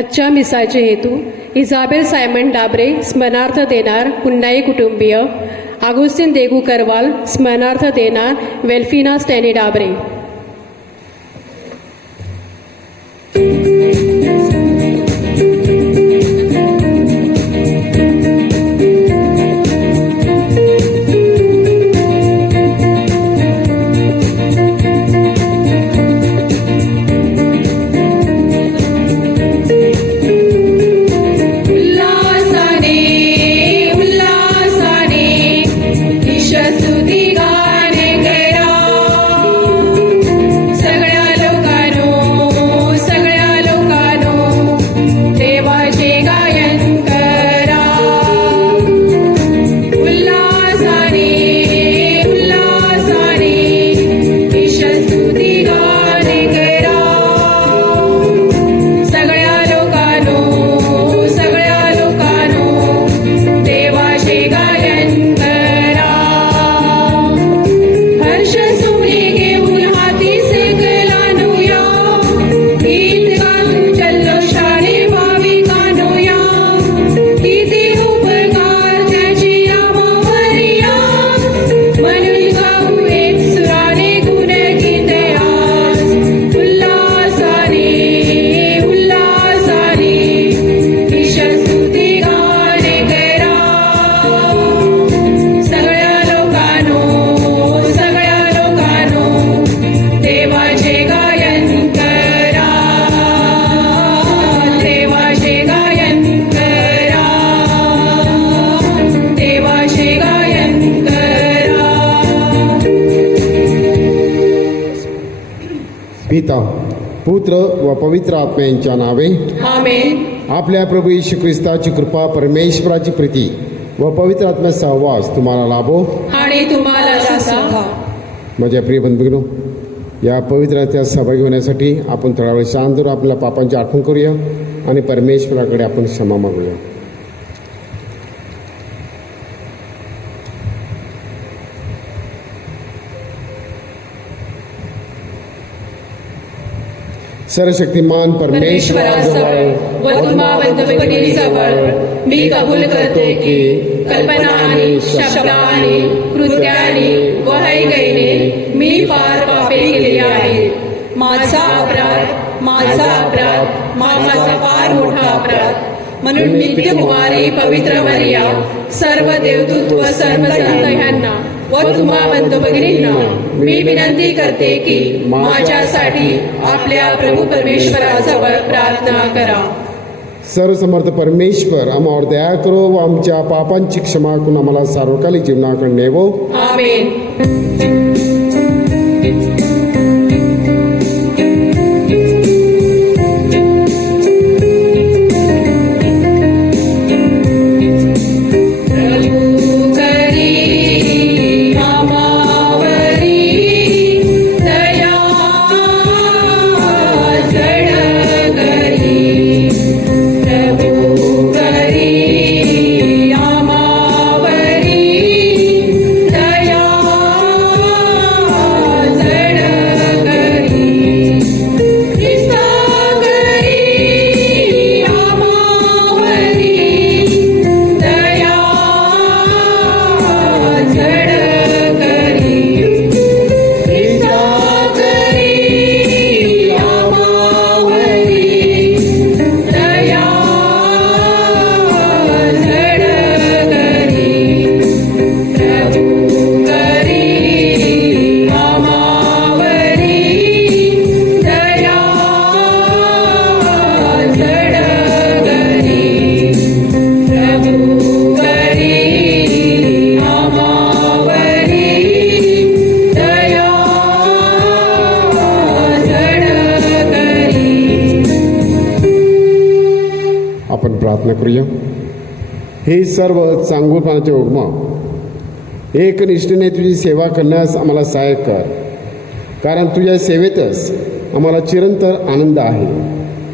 आजच्या मिसाचे हेतू Isabel Simon Dabre स्मरणार्थ देणार पुन्नाई कुटुंबीय, आगुस्तीन देगू करवाल स्मरणार्थ देणार वेल्फिना स्टॅनी डाबरे. पिता पुत्र व पवित्र आत्मा यांच्या नावे आमेन. आपल्या प्रभू येशू ख्रिस्ताची कृपा, परमेश्वराची प्रीती व पवित्र आत्मा सहवास तुम्हाला लाभो आणि तुम्हाला सुद्धा. माझ्या प्रिय बंधूंनो, या पवित्र यात्रेत सहभागी होण्यासाठी आपण थोडा वेळ शांत राहून आपल्या पापांची आठवण करूया आणि परमेश्वराकडे आपण क्षमा मागूया. सर्वशक्तिमान परमेश्वराजवळ व तुम्हा बंधुभगिनीजवळ मी कबूल करते की कल्पनाने, शब्दाने, कृत्याने व हैगईने मी फार पापे केली आहेत. माझा अपराध, माझा फार मोठा अपराध. म्हणून नित्यकुमारी पवित्र मरिया, सर्व देवदूत व सर्व संत ह्यांना व तुम्हा बंधुभगिनींना मी विनंती करते की माझ्यासाठी आपल्या प्रभू परमेश्वराजवळ प्रार्थना करा. सर्वसमर्थ परमेश्वर आम्हावर दया करो व आमच्या पापांची क्षमा करून आम्हाला सार्वकालिक जीवनाकडे नेवो. आमेन. प्रार्थना करूया. हे सर्व चांगुलपणाचे उर्मा, एक निष्ठेने तुझी सेवा करण्यास आम्हाला सहाय्य कर, कारण तुझ्या सेवेतच आम्हाला चिरंतर आनंद आहे.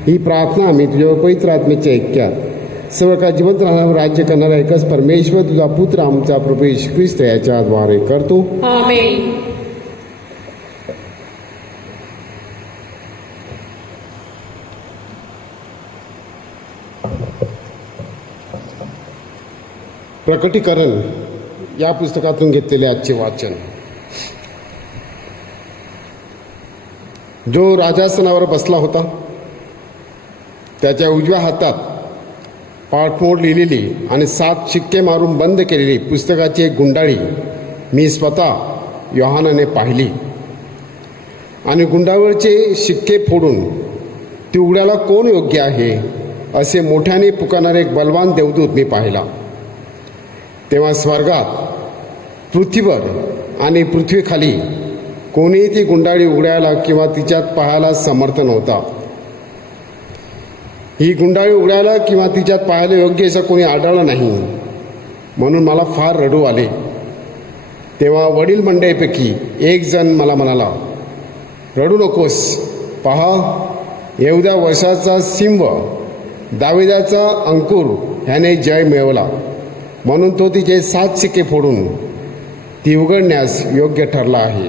ही प्रार्थना आम्ही तुझ्या पवित्र आत्म्याच्या ऐक्यात सर्व काय जिवंत राहण्यावर राज्य करणारा एकच परमेश्वर तुझा पुत्र आमचा प्रभू येशू ख्रिस्त याच्याद्वारे करतो. आमेन. प्रकटीकरण या पुस्तकातून घेतलेले आजचे वाचन. जो राजासनावर बसला होता त्याच्या उजव्या हातात पाठमोड लिहिलेली आणि 7 शिक्के मारून बंद केलेली पुस्तकाची एक गुंडाळी मी स्वतः योहानाने पाहिली. आणि गुंडावरचे शिक्के फोडून ती उघडायला कोण योग्य आहे असे मोठ्याने पुकारणारे एक बलवान देवदूत मी पाहिला. तेव्हा स्वर्गात, पृथ्वीवर आणि पृथ्वीखाली कोणीही ती गुंडाळी उघडायला किंवा तिच्यात पाहायला समर्थ नव्हता. ही गुंडाळी उघडायला किंवा तिच्यात पाहायला योग्य असं कोणी आढळलं नाही, म्हणून मला फार रडू आले. तेव्हा वडील मंडळीपैकी एक जण मला म्हणाला, रडू नकोस, पहा, एवढ्या वर्षाचा सिंह दाविदाचा अंकुर ह्याने जय मिळवला, म्हणून तो तिचे 7 शिक्के फोडून ती उघडण्यास योग्य ठरला आहे.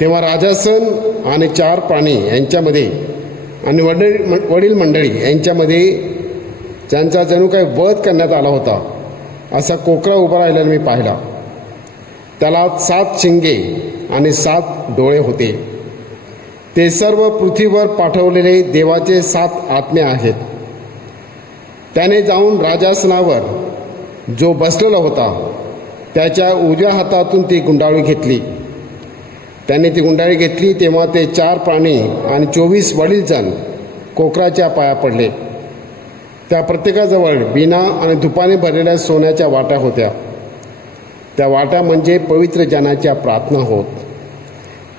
तेव्हा राजासन आणि 4 प्राणी यांच्यामध्ये आणि वडील मंडळी यांच्यामध्ये ज्यांचा जणू काही वध करण्यात आला होता असा कोकरा उभा राहिलेला मी पाहिला. त्याला 7 शिंगे आणि 7 डोळे होते. ते सर्व पृथ्वीवर पाठवलेले देवाचे 7 आत्मे आहेत. त्याने जाऊन राजासनावर जो बसलेला होता त्याच्या उजव्या हातातून ती गुंडाळी घेतली. त्याने ती गुंडाळी घेतली तेव्हा ते 4 प्राणी आणि 24 वडील जण कोकराच्या पाया पडले. त्या प्रत्येकाजवळ बिना आणि धुपाने भरलेल्या सोन्याच्या वाट्या होत्या. त्या वाट्या म्हणजे पवित्र जनाच्या प्रार्थना होत.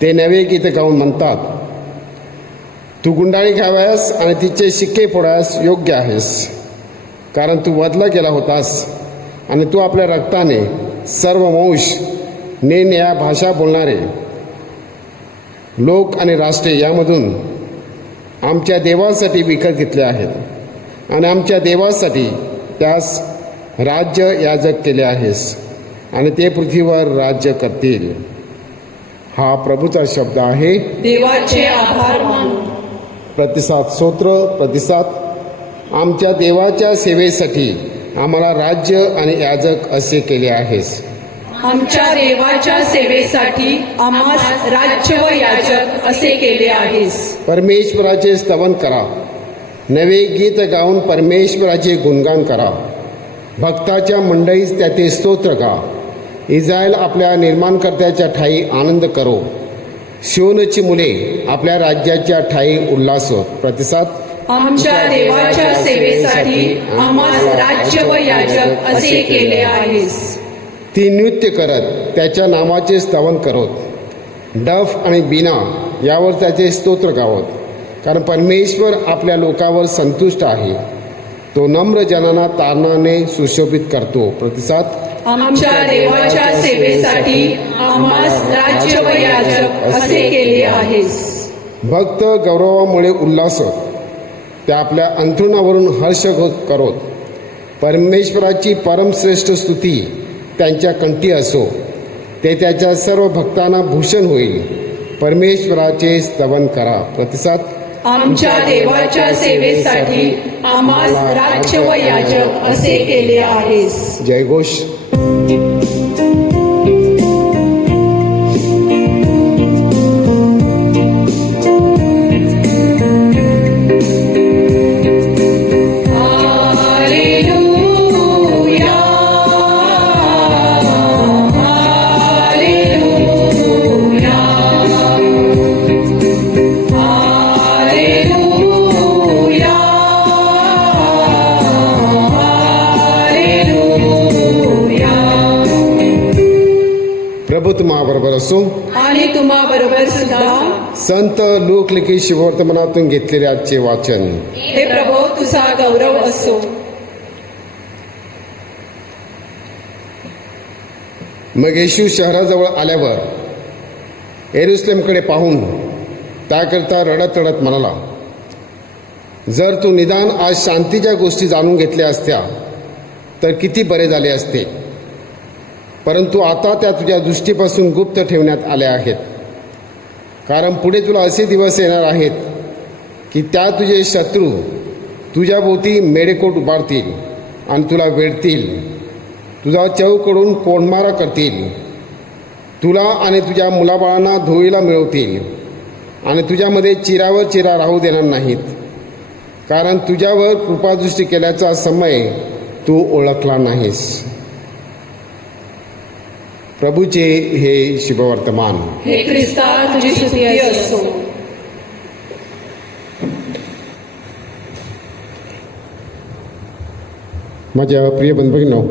ते नवे गीत गाऊन म्हणतात, तू गुंडाळी घ्याव्यास आणि तिचे शिक्के फोडायस योग्य आहेस, कारण तू वधला गेला होतास आणि तू आपल्या रक्ताने सर्व वंश, निरनिराळ्या भाषा बोलणारे लोक आणि राष्ट्रे यामधून आमच्या देवासाठी विकत घेतले आहेत आणि आमच्या देवासाठी त्यास राज्य याजक केले आहेस आणि ते पृथ्वीवर राज्य करतील. हा प्रभूचा शब्द आहे. देवाचे आभार मानू. प्रतिसाद स्तोत्र. प्रतिसाद. आमच्या देवाच्या सेवेसाठी आम्हाला राज्य आणि याजक असे केले आहेस. आमच्या देवाच्या सेवेसाठी आम्हास राज्य व याजक असे केले आहेस. परमेश्वराचे स्तवन करा. नवे गीत गाऊन परमेश्वराचे गुणगान करा. भक्ताच्या मंडळीस त्याचे स्तोत्र गा. इस्रायल आपल्या निर्माणकर्त्याच्या ठाई आनंद करो. शिओनची मुले आपल्या राज्याच्या ठाई उल्हास होत. प्रतिसाद. आमच्या देवाच्या सेवेसाठी आम्हास राज्य व याजक असे केले आहेस. ती नृत्य करत त्याच्या नावाचे स्तवन करत, डफ आणि बीना यावर त्याचे स्तोत्र गावत, कारण परमेश्वर आपल्या लोकावर संतुष्ट आहे. तो नम्र जनांना तारणाने सुशोभित करतो. प्रतिसाद. आमच्या देवाच्या सेवेसाठी आम्हास राज्य व याजक असे केले आहेस. भक्त गौरवामुळे उल्हासत त्या आपल्या अंथरुणावरून हर्ष करत. परमेश्वराची परमश्रेष्ठ स्तुती त्यांच्या कंठी असो. ते त्याच्या सर्व भक्तांना भूषण होईल. परमेश्वराचे स्तवन करा. प्रतिसाद. आमच्या देवाच्या सेवेसाठी आम्हास राज्य व याजक असे केले आहेस. जयघोष. प्रभू तुम्हाबरोबर असो आणि तुम्हा बरोबर सुद्धा. संत लूक लिखित शुभवर्तमानातून घेतलेले आजचे वाचन. हे प्रभू तुझा गौरव असो. मग येशू शहराजवळ आल्यावर येरुशलेमकडे पाहून त्याकरता रडत रडत म्हणाला, जर तू निदान आज शांतीच्या गोष्टी जाणून घेतल्या असत्या तर किती बरे झाले असते. परंतु आता त्या तुझ्या दृष्टीपासून गुप्त ठेवण्यात आल्या आहेत. कारण पुढे तुला असे दिवस येणार आहेत की त्या तुझे शत्रू तुझ्या भोवती मेढेकोट उभारतील आणि तुला वेढतील, तुझा चौकडून कोंडमारा करतील, तुला आणि तुझ्या मुलाबाळांना धुळीला मिळवतील आणि तुझ्यामध्ये चिरावर चिरा राहू देणार नाहीत, कारण तुझ्यावर कृपादृष्टी केल्याचा समय तू ओळखला नाहीस. प्रभूचे हे शुभवर्तमान. हे ख्रिस्ता तुझी स्तुती असो. माझ्या प्रिय बंधूंनो,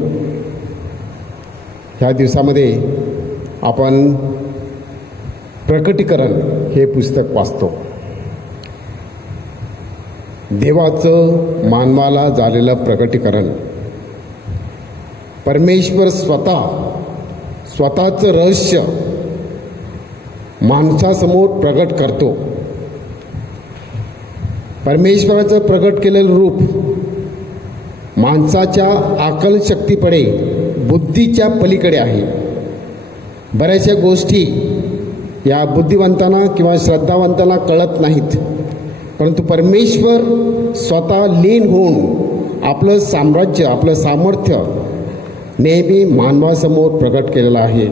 ह्या दिवसामध्ये आपण प्रकटीकरण हे पुस्तक वाचतो. देवाचं मानवाला झालेलं प्रकटीकरण. परमेश्वर स्वतःचं रहस्य माणसासमोर प्रकट करतो. परमेश्वराचं प्रकट केलेलं रूप माणसाच्या आकलशक्तीपडे, बुद्धीच्या पलीकडे आहे. बऱ्याचशा गोष्टी या बुद्धिवंतांना किंवा श्रद्धावंतांना कळत नाहीत, परंतु परमेश्वर स्वतः लीन होऊन आपलं साम्राज्य, आपलं सामर्थ्य नेहमी मानवासमोर प्रकट केलेलं आहे.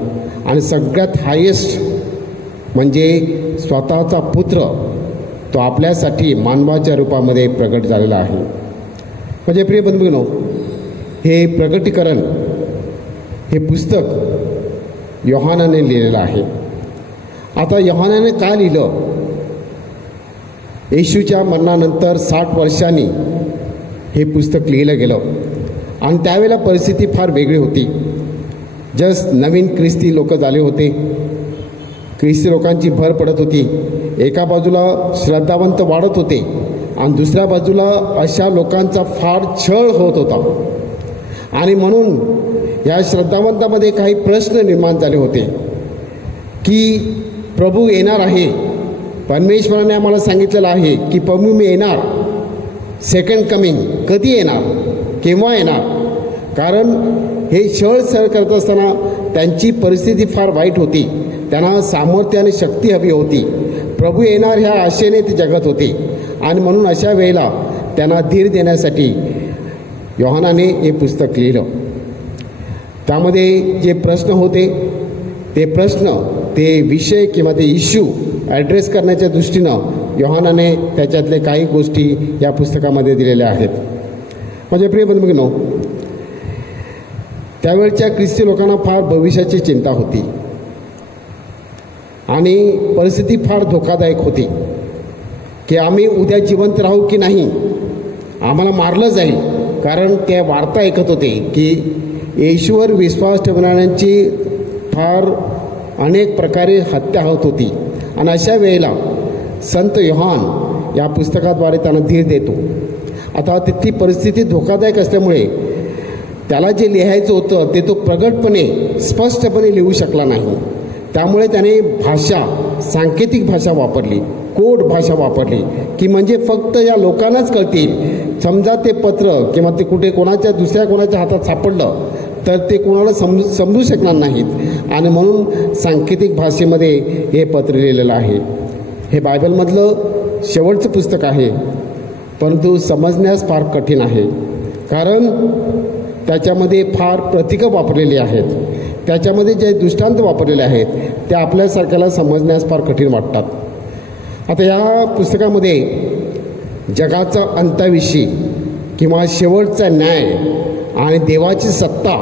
आणि सगळ्यात हायेस्ट म्हणजे स्वतःचा पुत्र तो आपल्यासाठी मानवाच्या रूपामध्ये प्रकट झालेला आहे. म्हणजे प्रिय बंधूंनो, हे प्रकटीकरण हे पुस्तक योहानाने लिहिलेलं आहे. आता योहानाने का लिहिलं? येशूच्या मरणानंतर 60 वर्षांनी हे पुस्तक लिहिलं गेलं आणि त्यावेळेला परिस्थिती फार वेगळी होती. जस्ट नवीन ख्रिस्ती लोक झाले होते, ख्रिस्ती लोकांची भर पडत होती. एका बाजूला श्रद्धावंत वाढत होते आणि दुसऱ्या बाजूला अशा लोकांचा फार छळ होत होता. आणि म्हणून या श्रद्धावंतामध्ये काही प्रश्न निर्माण झाले होते की प्रभू येणार आहे. परमेश्वराने आम्हाला सांगितलेलं आहे की प्रभू मी येणार, सेकंड कमिंग कधी येणार, केव्हा येणार. कारण हे छळ सळ करत असताना त्यांची परिस्थिती फार वाईट होती. त्यांना सामर्थ्य आणि शक्ती हवी होती. प्रभू येणार ह्या आशेने ते जगत होते आणि म्हणून अशा वेळेला त्यांना धीर देण्यासाठी योहानाने हे पुस्तक लिहिलं. त्यामध्ये जे प्रश्न होते ते विषय किंवा ते इश्यू ॲड्रेस करण्याच्या दृष्टीनं योहानाने त्याच्यातले काही गोष्टी या पुस्तकामध्ये दिलेल्या आहेत. माझ्या प्रिय बंधूंनो, त्यावेळच्या ख्रिस्ती लोकांना फार भविष्याची चिंता होती आणि परिस्थिती फार धोकादायक होती की आम्ही उद्या जिवंत राहू की नाही, आम्हाला मारलं जाईल. कारण त्या वार्ता ऐकत होते की येशूवर विश्वास ठेवणाऱ्यांची फार अनेक प्रकारे हत्या होत होती. आणि अशा वेळेला संत योहान या पुस्तकाद्वारे त्यांना धीर देतो. आता तिथली परिस्थिती धोकादायक असल्यामुळे त्याला जे लिहायचं होतं ते तो प्रगटपणे स्पष्टपणे लिहू शकला नाही. त्यामुळे त्याने सांकेतिक भाषा वापरली, कोड भाषा वापरली की म्हणजे फक्त या लोकांनाच कळतील. समजा ते पत्र किंवा ते कुठे दुसऱ्या कोणाच्या हातात सापडलं तर ते कोणाला समजू शकणार नाहीत. आणि म्हणून सांकेतिक भाषेमध्ये हे पत्र लिहिलेलं आहे. हे बायबलमधलं शेवटचं पुस्तक आहे, परंतु समजण्यास फार कठीण आहे. कारण त्याच्यामध्ये फार प्रतीकं वापरलेली आहेत, त्याच्यामध्ये जे दृष्टांत वापरलेले आहेत ते आपल्यासारख्याला समजण्यास फार कठीण वाटतात. आता या पुस्तकामध्ये जगाचा अंताविषयी किंवा शेवटचा न्याय आणि देवाची सत्ता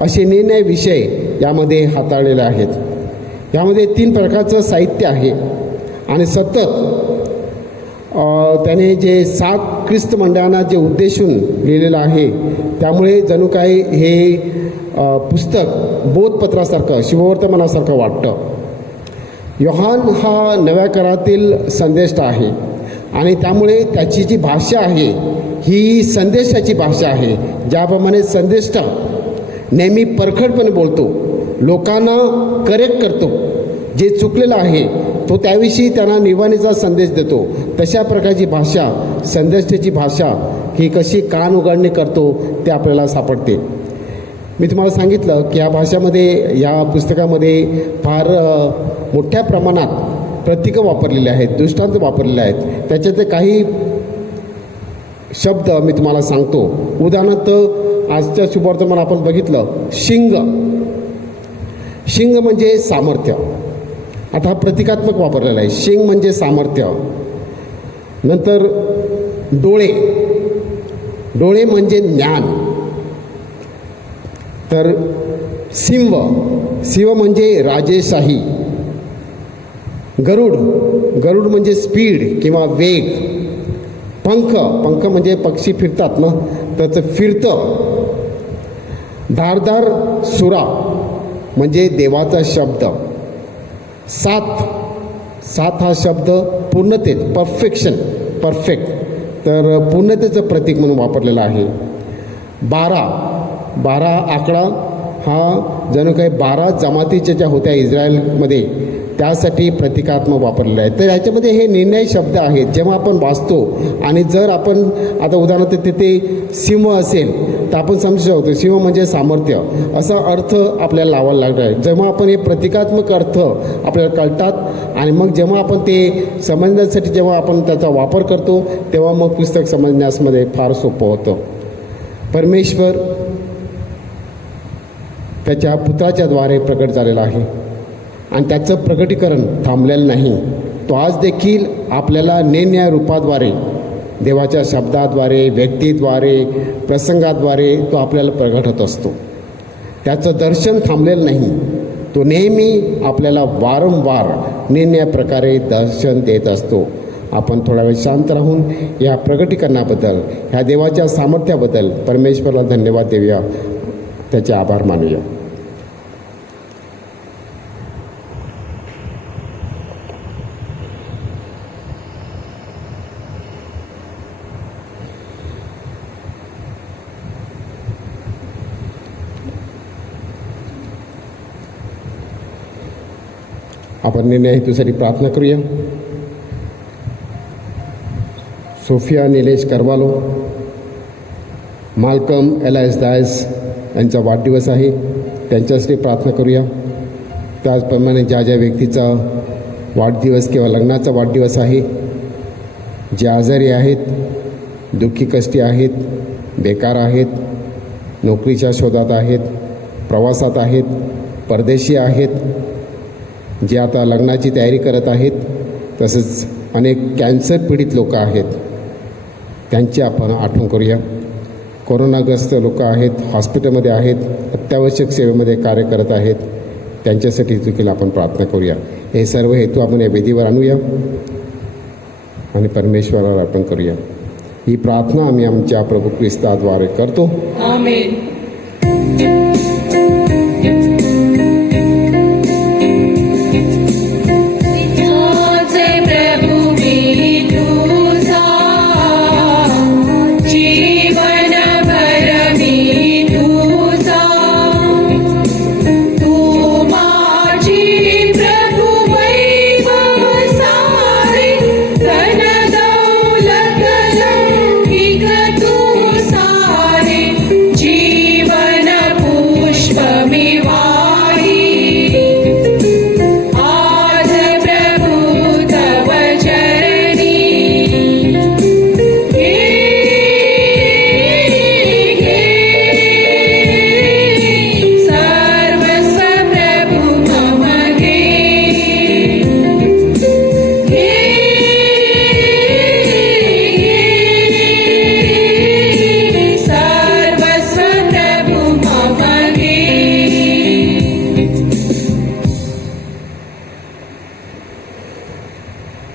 असे निर्णय विषय यामध्ये हाताळलेले आहेत. यामध्ये 3 प्रकारचं साहित्य आहे आणि सतत त्याने जे 7 ख्रिस्त मंडळांना जे उद्देशून लिहिलेलं आहे, त्यामुळे जणू काही हे पुस्तक बोधपत्रासारखं, शुभवर्तमानासारखं वाटतं. योहान हा नव्या करातील संदेष्टा आहे आणि त्यामुळे त्याची जी भाषा आहे ही संदेशाची भाषा आहे. ज्याप्रमाणे संदेष्टा नेहमी परखडपणे बोलतो, लोकांना करेक्ट करतो, जे चुकलेलं आहे तो त्याविषयी त्यांना निर्वाणीचा संदेश देतो, तशा प्रकारची भाषा, संदेष्टाची भाषा ही कशी कान उघडणी करतो ते आपल्याला सापडते. मी तुम्हाला सांगितलं की या भाषामध्ये, या पुस्तकामध्ये फार मोठ्या प्रमाणात प्रतीकं वापरलेली आहेत, दृष्टांत वापरलेले आहेत. त्याच्यातले काही शब्द मी तुम्हाला सांगतो. उदाहरणार्थ आजच्या शुभवर्तमान आपण बघितलं, शिंग. शिंग म्हणजे सामर्थ्य. आता हा प्रतिकात्मक वापरलेला आहे. शिंग म्हणजे सामर्थ्य. नंतर डोळे. डोळे म्हणजे ज्ञान. तर सिंह. सिंह म्हणजे राजेशाही. गरुड. गरुड म्हणजे स्पीड किंवा वेग. पंख. पंख म्हणजे पक्षी फिरतात ना, त्याचं फिरतं. धारदार सुरा म्हणजे देवाचा शब्द. सात. सात हा शब्द पूर्णतेत, परफेक्शन, परफेक्ट, तर पूर्णतेचं प्रतीक म्हणून वापरलेलं आहे. 12. 12 आकडा हा जणू काही 12 जमातीच्या ज्या होत्या इस्रायलमध्ये त्यासाठी प्रतिकात्मक वापरलेलं आहे. तर ह्याच्यामध्ये हे निर्णय शब्द आहेत. जेव्हा आपण वाचतो आणि जर आपण आता उदाहरणार्थ तिथे सिंह असेल तर आपण समजू शकतो सिंह म्हणजे सामर्थ्य असा अर्थ आपल्याला लावायला लागला आहे. जेव्हा आपण हे प्रतिकात्मक अर्थ आपल्याला कळतात आणि मग जेव्हा आपण ते समजण्यासाठी जेव्हा आपण त्याचा वापर करतो तेव्हा मग पुस्तक समजण्यासमध्ये फार सोपं होतं. परमेश्वर त्याच्या पुत्राच्या द्वारे प्रकट झालेला आहे आणि त्याचं प्रकटीकरण थांबलेलं नाही. तो आज देखील आपल्याला निरनिराळ्या रूपाद्वारे, देवाच्या शब्दाद्वारे, व्यक्तीद्वारे, प्रसंगाद्वारे तो आपल्याला प्रगट होत असतो. त्याचं दर्शन थांबलेलं नाही. तो नेहमी आपल्याला वारंवार निरनिराळ्या प्रकारे दर्शन देत असतो. आपण थोडा वेळ शांत राहून या प्रगटीकरणाबद्दल, ह्या देवाच्या सामर्थ्याबद्दल परमेश्वराला धन्यवाद देऊया, त्याचे आभार मानूया. आपण निर्णय हेतूसाठी प्रार्थना करूया. सोफिया निलेश करवालो, माल्कम एलायस डायस यांचा वाढदिवस आहे, त्यांच्यासाठी प्रार्थना करूया. त्याचप्रमाणे ज्या ज्या व्यक्तीचा वाढदिवस किंवा लग्नाचा वाढदिवस आहे, जे आजारी आहेत, दुःखी कष्टी आहेत, बेकार आहेत, नोकरीच्या शोधात आहेत, प्रवासात आहेत, परदेशी आहेत, जे आता लग्नाची तयारी करत आहेत, तसंच अनेक कॅन्सर पीडित लोक आहेत, त्यांची आपण आठवण करूया. कोरोनाग्रस्त लोक आहेत, हॉस्पिटलमध्ये आहेत, अत्यावश्यक सेवेमध्ये कार्य करत आहेत, त्यांच्यासाठी देखील आपण प्रार्थना करूया. हे सर्व हेतू आपण या वेदीवर आणूया आणि परमेश्वराला अर्पण करूया. ही प्रार्थना आम्ही आमच्या प्रभू ख्रिस्ताद्वारे करतो. आमेन.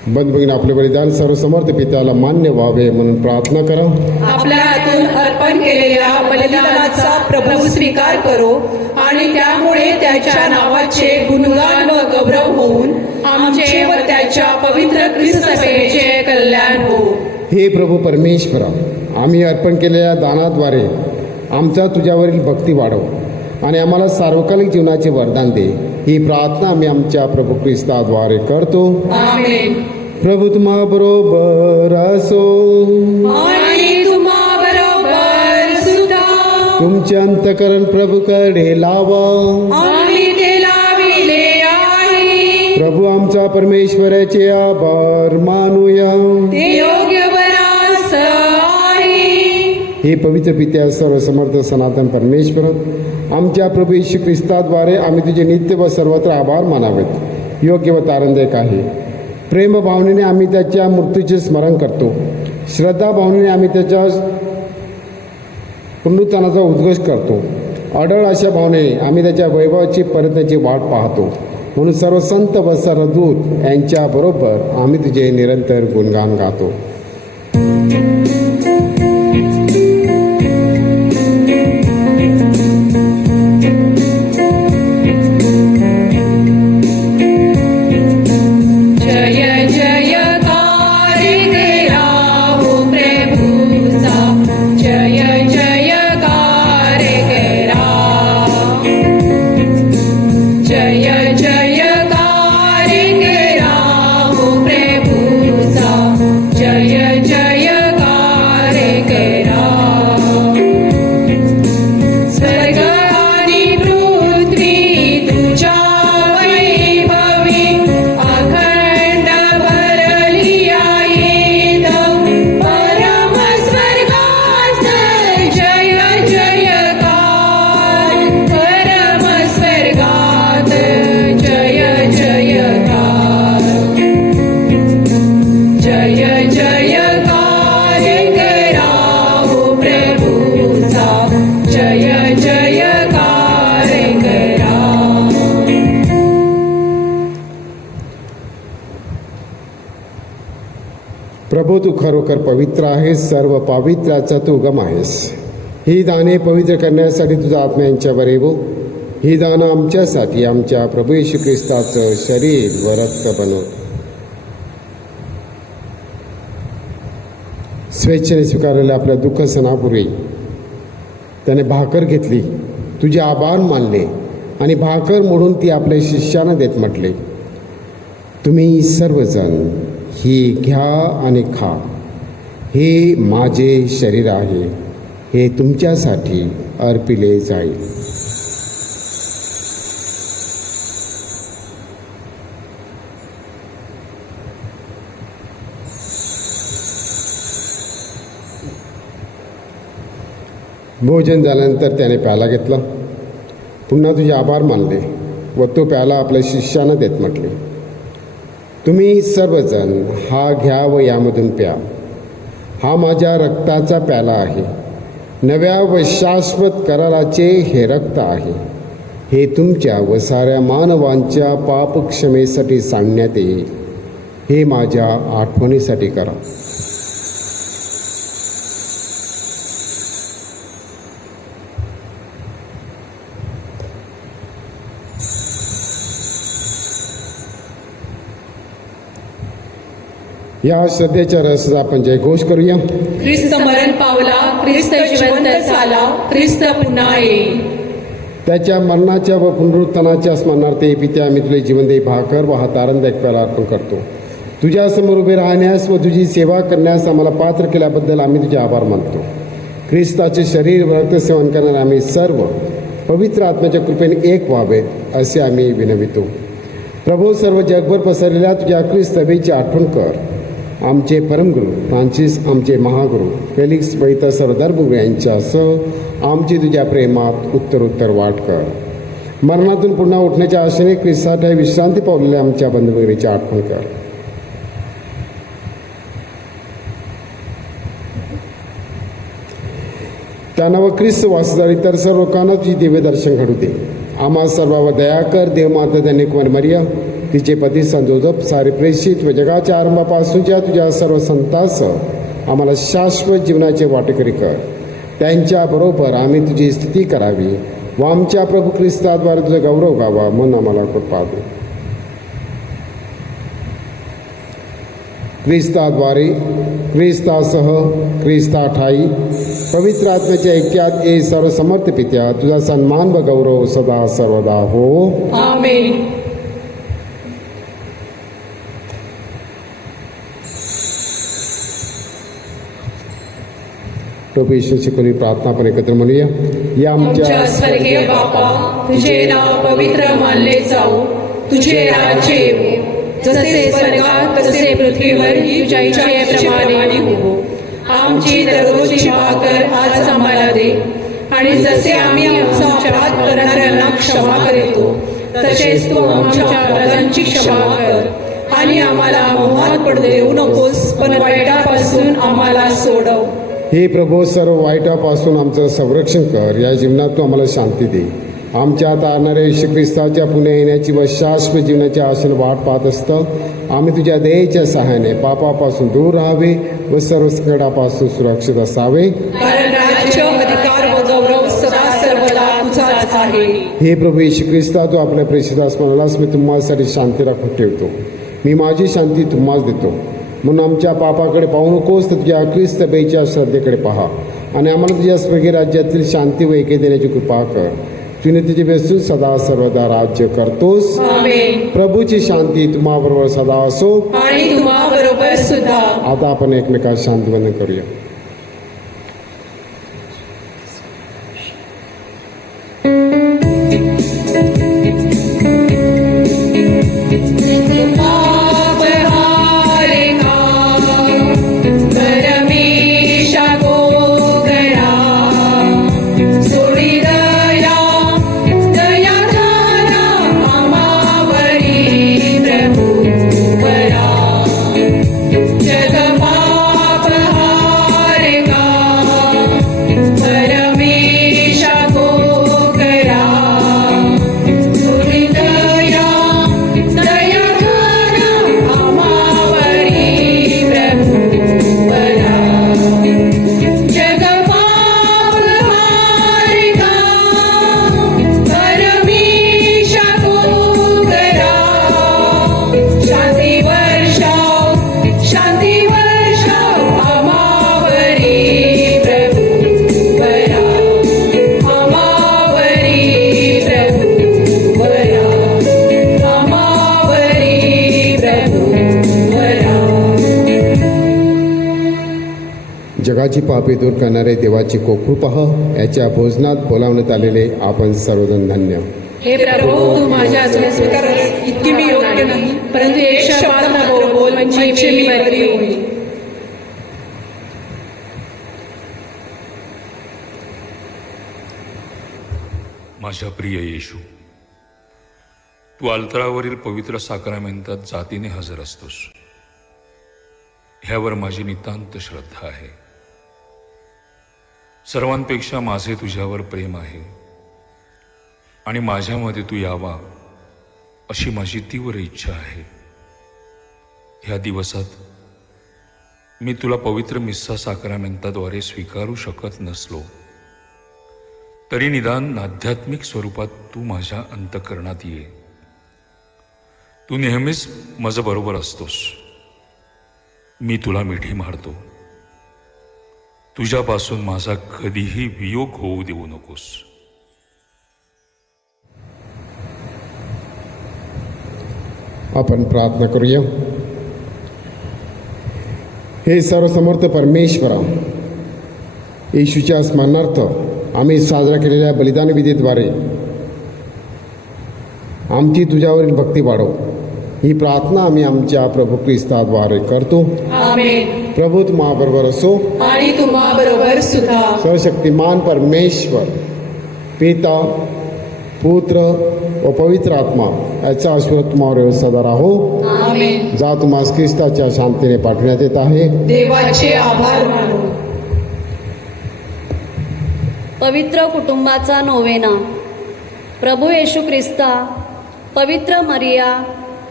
बंधुभगिनी, आपले बलिदान सर्वसमर्थ पित्याला मान्य व्हावे म्हणून प्रार्थना करा. आपल्या हातून अर्पण केलेल्या बलिदानाचा प्रभू स्वीकार करो आणि त्यामुळे त्याच्या नावाचे गुणगान व गौरव होऊन आमचे व त्याच्या पवित्र ख्रिस्त सभेचे कल्याण हो. हे प्रभू परमेश्वरा, आम्ही अर्पण केलेल्या दानाद्वारे आमचा तुझ्यावरील भक्ती वाढव आणि आम्हाला सार्वकालिक जीवनाचे वरदान दे. ही प्रार्थना आम्ही आमच्या प्रभू ख्रिस्ताद्वारे करतो. आमेन. प्रभू तुम्हा बरोबर असो आणि तुम्हा बरोबर सुद्धा. तुमचे अंतकरण प्रभूकडे लावा आम्ही ते लाविले आहे. प्रभू आमच्या परमेश्वराचे आभार मानूया. ते योग्य वरास आहे. हे पवित्र पित्या सर्वसमर्थ सनातन परमेश्वर, आमच्या प्रभू येशू ख्रिस्ताद्वारे आम्ही तुझे नित्य व सर्वत्र आभार मानावेत योग्य व तारणदायक आहे. प्रेम भावनेने आम्ही त्याच्या मृत्यूचे स्मरण करतो. श्रद्धा भावनेने आम्ही त्याच्या पुनरुत्थानाचा उद्घोष करतो. अढळ अशा भावनेने आम्ही त्याच्या वैभवाची परतण्याची वाट पाहतो. म्हणून सर्व संत व सर्व दूत यांच्याबरोबर आम्ही तुझे निरंतर गुणगान गातो. प्रभू, तू खरोखर पवित्र आहेस. सर्व पावित्र्याचा तू उगम आहेस. ही दाने पवित्र करण्यासाठी तुझा आत्मा यांच्यावर येवो. ही दानं आमच्यासाठी आमच्या प्रभू येशू ख्रिस्ताचं शरीर व रक्त बनव. स्वेच्छेने स्वीकारलेल्या आपल्या दुःख सणापूर्वी त्याने भाकर घेतली, तुझे आभार मानले आणि भाकर मोडून ती आपल्या शिष्यांना देत म्हटले, तुम्ही सर्वजण ही घ्या आणि खा. हे माझे शरीर आहे, हे तुमच्यासाठी अर्पिले जाईल. भोजन झाल्यानंतर त्याने प्याला घेतला, पुन्हा तुझे आभार मानले व तो प्याला आपल्या शिष्यांना देत म्हटले, तुम्ही सर्वजण हा घ्या व यामधून प्या. हा माझ्या रक्ताचा प्याला आहे, नव्या व शाश्वत कराराचे हे रक्त आहे. हे तुमच्या व साऱ्या मानवांच्या पापक्षमेसाठी सांगण्यात येईल. हे माझ्या आठवणीसाठी करा. या श्रद्धेच्या रसाचा आपण जयघोष करूया. ख्रिस्त मरण पावला, ख्रिस्त जिवंत झाला, ख्रिस्त पुन्हा येईल. त्याच्या मरणाच्या व पुनरुत्थानाच्या स्मरणार्थ पित्या आम्ही तुला जीवनदेही भाकर व हा तारणदायक प्याला अर्पण करतो. तुझ्या समोर उभे राहण्यास व तुझी सेवा करण्यास आम्हाला पात्र केल्याबद्दल आम्ही तुझे आभार मानतो. ख्रिस्ताचे शरीर व रक्त सेवन करणारे आम्ही सर्व पवित्र आत्म्याच्या कृपेने एक व्हावेत असे आम्ही विनवितो. प्रभू, सर्व जगभर पसरलेल्या तुझ्या ख्रिस्त सभेची आठवण कर. आमचे परमगुरू फ्रान्सिस, आमचे महागुरू फेलिक्स व इतर सर्व धर्मगुरू यांच्यासह आमची तुझ्या प्रेमात उत्तरोत्तर वाढ कर. मरणातून पुन्हा उठण्याच्या आशेने ख्रिस्तात विश्रांती पावलेल्या आमच्या बंधुभगिनीची आठवण कर. त्यांना व ख्रिस्त वासुदार इतर सर्व लोकांना तुझी दिव्य दर्शन घडू दे. आम्हा सर्वांवर दया कर. देवमाता त्यांनी कुमार मरिया, तिचे पती संत जोसेफ, सारे प्रेषित व जगाच्या आरंभापासूनच्या तुझ्या सर्व संतांसह आम्हाला शाश्वत जीवनाचे वाटेकरी कर. त्यांच्याबरोबर आम्ही तुझी स्तुती करावी व आमच्या प्रभू ख्रिस्ताद्वारे तुझा गौरव गावा म्हणून आम्हाला कृपा दे. ख्रिस्ताद्वारे, ख्रिस्तासह, ख्रिस्ताठाई पवित्र आत्म्याच्या ऐक्यात ये सर्व समर्थ पित्या तुझा सन्मान व गौरव सदा सर्वदा हो. आमेन. प्रभू येशूची कोणी प्रार्थना आपण एकत्र म्हणूया. या आमच्या स्वर्गीय बापा, तुझे नाव पवित्र मानले जाऊ, तुझे राज्य येवो, जसे स्वर्गात तसे पृथ्वीवर तुझ्या इच्छेप्रमाणे हो. आमची दररोजची भाकर आज आम्हाला दे, आणि जसे आम्ही आमचा अपराध करणाऱ्यांना क्षमा करतो तसेच तू आमच्या अपराधांची क्षमा कर, आणि आम्हाला मोहात पडू देऊ नकोस, पण वाईटापासून आम्हाला सोडव. हे प्रभू, सर्व वाईटापासून आमचं संरक्षण कर. या जीवनात तू आम्हाला शांती दे. आमच्या तारणाऱ्या येशू ख्रिस्ताच्या पुन्हा येण्याची व शाश्वत जीवनाची आशेने वाट पाहत असतं आम्ही तुझ्या दयेच्या सहाय्याने पापापासून दूर राहावे व सर्व संकटापासून सुरक्षित असावे. कारण राज्य, अधिकार व गौरव सदा सर्वदा तुझाच आहे. हे प्रभू येशू ख्रिस्ता, तू आपल्या प्रेषितास म्हणालास, मी तुम्हासाठी शांती राखून ठेवतो, मी माझी शांती तुम्हास देतो. म्हणून आमच्या पापाकडे पाहू नकोस, तर तुझ्या ख्रिस्त बेच्या श्रद्धेकडे पहा आणि आम्हाला तुझ्या स्वर्गीय राज्यातील शांती व एके देण्याची कृपा कर. तुने तुझे बेसून सदा सर्वदा राज्य करतोस. आमेन. प्रभूची शांती तुम्हाबरोबर सदा असो. आणि तुम्हा बरोबर सुद्धा. आता आपण एकमेकात शांती वंदन करूया. जगाची पापे दूर करणारे देवाची कोकरू पहा. याच्या भोजनात बोलावण्यात आलेले आपण सर्वजण धन्य. हे प्रभू, तू माझ्या आज्ञा स्वीकार, इतकी मी योग्य नाही, परंतु एक शब्द मात्र बोल म्हणजे मी बरी होईल. माझ्या प्रिय येशू, तू अल्तरावरील पवित्र साक्रामेंतात जातीने हजर असतोस. ह्यावर माझी नितांत श्रद्धा आहे. सर्वांपेक्षा माझे तुझ्यावर प्रेम आहे आणि माझ्यामध्ये तू यावा अशी माझी तीव्र इच्छा आहे. ह्या दिवसात मी तुला पवित्र मिस्सा साक्रामेंताद्वारे स्वीकारू शकत नसलो तरी निदान आध्यात्मिक स्वरूपात तू माझ्या अंतःकरणात ये. तू नेहमीच माझ्याबरोबर असतोस. मी तुला मिठी मारतो. तुझ्यापासून माझा कधीही वियोग होऊ देऊ नकोस. आपण प्रार्थना करूया. हे सर्वसमर्थ परमेश्वरा, येशूच्या स्मरणार्थ आम्ही साजरा केलेल्या बलिदान विधीद्वारे आमची तुझ्यावरील भक्ती वाढव. ही प्रार्थना आम्ही आमच्या प्रभू ख्रिस्ताद्वारे करतो. आमेन. प्रभू तुम्हाबरोबर असो. आणि तुम्हा बरोबर सुद्धा. सर्वशक्तिमान परमेश्वर पिता, पुत्र व पवित्र आत्मा याचा आशीर्वाद तुम्हावर सदा राहो. आमेन. जा तुम्हास ख्रिस्ताच्या शांतीने पाठवण्यात येत आहे. देवाचे आभार मानू. पवित्र कुटुंबाचा नोवेना. प्रभू येशू ख्रिस्ता, पवित्र मरिया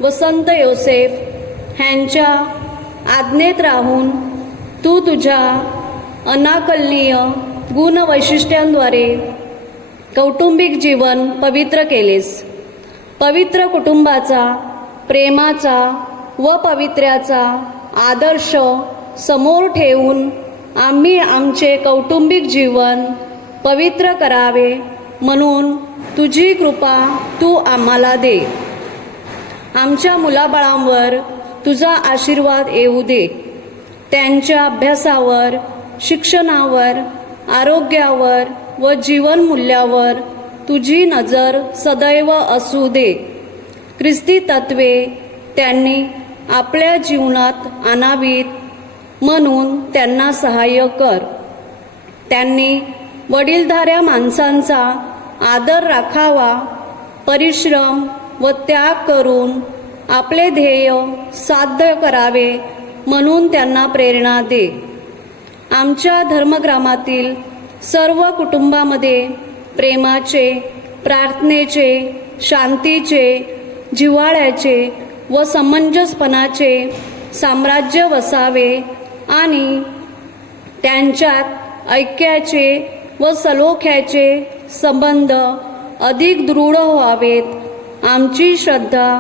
व संत योसेफ ह्यांच्या आज्ञेत राहून तू तुझ्या अनाकलनीय गुणवैशिष्ट्यांद्वारे कौटुंबिक जीवन पवित्र केलेस. पवित्र कुटुंबाचा, प्रेमाचा व पावित्र्याचा आदर्श समोर ठेवून आम्ही आमचे कौटुंबिक जीवन पवित्र करावे म्हणून तुझी कृपा तू आम्हाला दे. आमच्या मुलाबाळांवर तुझा आशीर्वाद येऊ दे. त्यांच्या अभ्यासावर, शिक्षणावर, आरोग्यावर व जीवनमूल्यावर तुझी नजर सदैव असू दे. ख्रिस्ती तत्वे त्यांनी आपल्या जीवनात आणावीत म्हणून त्यांना सहाय्य कर. त्यांनी वडीलधाऱ्या माणसांचा आदर राखावा, परिश्रम व त्याग करून आपले ध्येय साध्य करावे म्हणून त्यांना प्रेरणा दे. आमच्या धर्मग्रामातील सर्व कुटुंबामध्ये प्रेमाचे, प्रार्थनेचे, शांतीचे, जिव्हाळ्याचे व समंजसपणाचे साम्राज्य वसावे आणि त्यांच्यात ऐक्याचे व सलोख्याचे संबंध अधिक दृढ व्हावेत. आमची श्रद्धा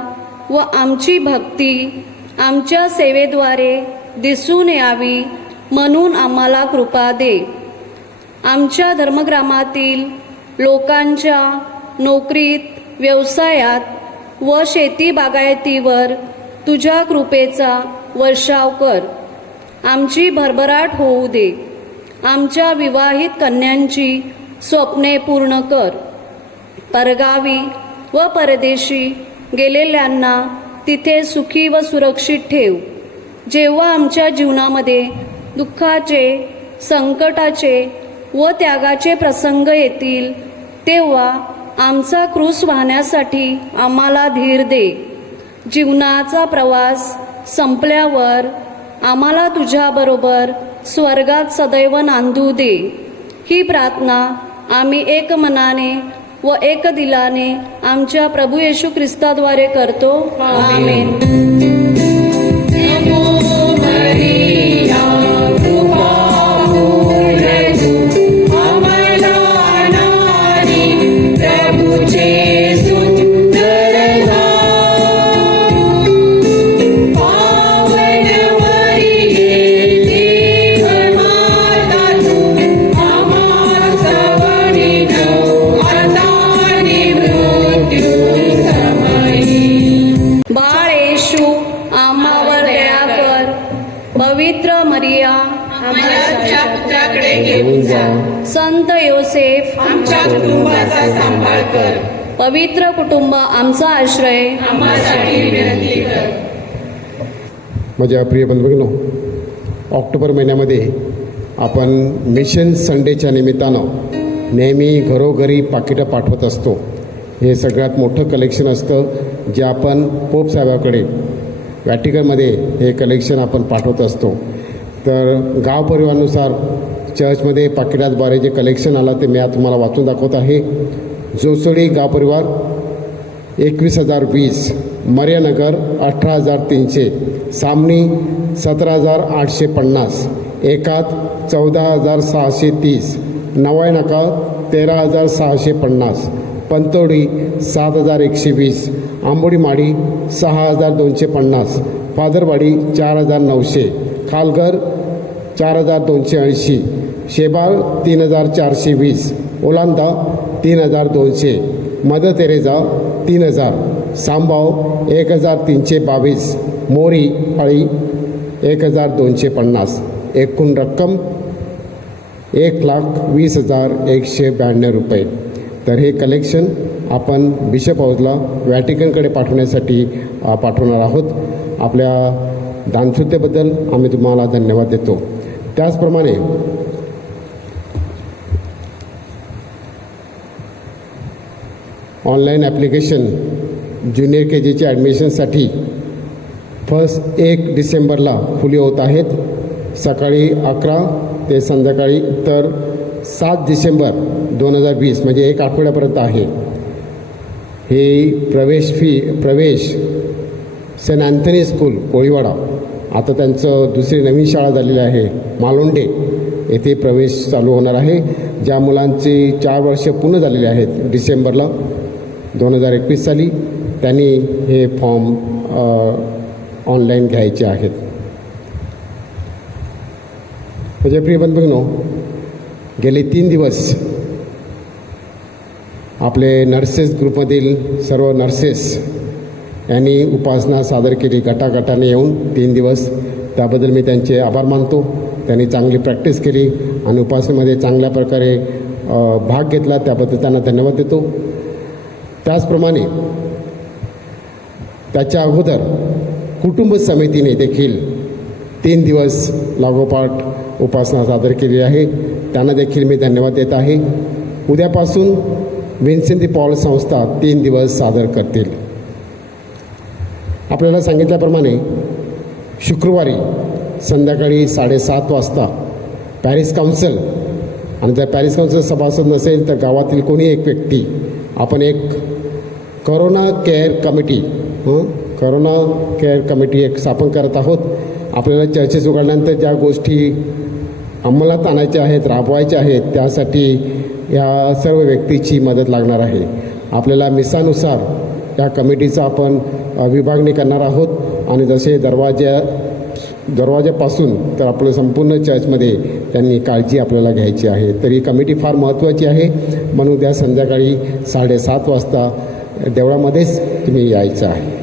व आमची भक्ती आमच्या सेवेद्वारे दिसून यावी म्हणून आम्हाला कृपा दे. आमच्या धर्मग्रामातील लोकांच्या नोकरीत, व्यवसायात व शेती बागायतीवर तुझ्या कृपेचा वर्षाव कर. आमची भरभराट होऊ दे. आमच्या विवाहित कन्यांची स्वप्ने पूर्ण कर. परगावी व परदेशी गेलेल्यांना तिथे सुखी व सुरक्षित ठेव. जेव्हा आमच्या जीवनामध्ये दुःखाचे, संकटाचे व त्यागाचे प्रसंग येतील तेव्हा आमचा क्रूस वाहण्यासाठी आम्हाला धीर दे. जीवनाचा प्रवास संपल्यावर आम्हाला तुझ्याबरोबर स्वर्गात सदैव नांदू दे. ही प्रार्थना आम्ही एक मनाने व एक दिलाने आमच्या प्रभू येशू ख्रिस्ताद्वारे करतो. आमेन. बाळ येशू आम्हावर दया कर. पवित्र मरिया आम्हाला तुझ्या पुत्राकडे घेऊन जा. संत योसेफ आमच्या कुटुंबाचा सांभाळ कर. पवित्र कुटुंब आमचा आश्रय आम्हासाठी विनंती कर. माझ्या प्रिय बंधूंनो, ऑक्टोबर महिन्यामध्ये आपण मिशन संडेच्या निमित्तानं नेहमी घरोघरी पाकिटं पाठवत असतो. हे सगळ्यात मोठं कलेक्शन असतं जे आपण पोप साहेबाकडे व्हॅटिकनमध्ये हे कलेक्शन आपण पाठवत असतो. तर गाव परिवारानुसार चर्चमध्ये पाकिटाद्वारे जे कलेक्शन आलं ते मी आज तुम्हाला वाचून दाखवत आहे. जोसोडी गाव परिवार 21,020, मर्यानगर 18,300, सामनी 17,850, एकात 14,630, नवाय नाका 13,650, पंतोडी 7,120, आंबोडीमाडी 6,250, फादरवाडी 4,900, खालघर 4,280, शेबाळ 3,420, ओलांदा 3,200, मदर तेरेजा 3,000, सांबाव 1,322, मोरी हळी 1,250. एकूण रक्कम 1,20,192 रुपये. तर हे कलेक्शन आपण बिशप हाऊसला व्हॅटिकनकडे पाठवण्यासाठी पाठवणार आहोत. आपल्या दानशूद्यबद्दल आम्ही तुम्हाला धन्यवाद देतो. त्याचप्रमाणे ऑनलाईन ॲप्लिकेशन ज्युनियर के जीच्या ॲडमिशनसाठी 1 डिसेंबरला खुली होत आहेत, सकाळी 11 ते संध्याकाळी. तर 7 डिसेंबर 2020 म्हणजे 1 आठवड्यापर्यंत आहे. ही प्रवेश सेंट अँथनी स्कूल कोळीवाडा, आता त्यांचं दुसरी नवीन शाळा झालेली आहे मालोंडे, येथे प्रवेश चालू होणार आहे. ज्या मुलांची 4 वर्ष पूर्ण झालेली आहेत डिसेंबरला 2021 साली, त्यांनी हे फॉर्म ऑनलाईन घ्यायचे आहेत. म्हणजे प्रिय बंधूंनो, गेले 3 दिवस आपले नर्सेस ग्रुपमधील सर्व नर्सेस यांनी उपासना सादर केली गटागटाने येऊन 3 दिवस. त्याबद्दल मी त्यांचे आभार मानतो. त्यांनी चांगली प्रॅक्टिस केली आणि उपासनेमध्ये चांगल्या प्रकारे भाग घेतला, त्याबद्दल त्यांना धन्यवाद देतो. त्याचप्रमाणे त्याच्या अगोदर कुटुंब समितीने देखील 3 दिवस लागोपाठ उपासना सादर केली आहे, त्यांना देखील मी धन्यवाद देत आहे. उद्यापासून विन्सेंट दी पॉल संस्था 3 दिवस सादर करतील. आपल्याला सांगितल्याप्रमाणे शुक्रवारी संध्याकाळी 7:30 वाजता पॅरिस काउन्सिल, आणि जर पॅरिस काउन्सिल सभासद नसेल तर गावातील कोणी एक व्यक्ती, आपण एक करोना केअर कमिटी एक स्थापन करत आहोत. आपल्याला चर्चेस उघडल्यानंतर ज्या गोष्टी अंमलात आणायच्या आहेत, राबवायच्या आहेत, त्यासाठी या सर्व व्यक्तीची मदत लागणार आहे. आपल्याला मिसानुसार या कमिटीचा आपण विभागणी करणार आहोत, आणि जसे दरवाजापासून तर आपलं संपूर्ण चर्चमध्ये त्यांनी काळजी आपल्याला घ्यायची आहे. तर ही कमिटी फार महत्त्वाची आहे, म्हणून उद्या संध्याकाळी 7:30 वाजता देवळामध्येच तुम्ही यायचं आहे.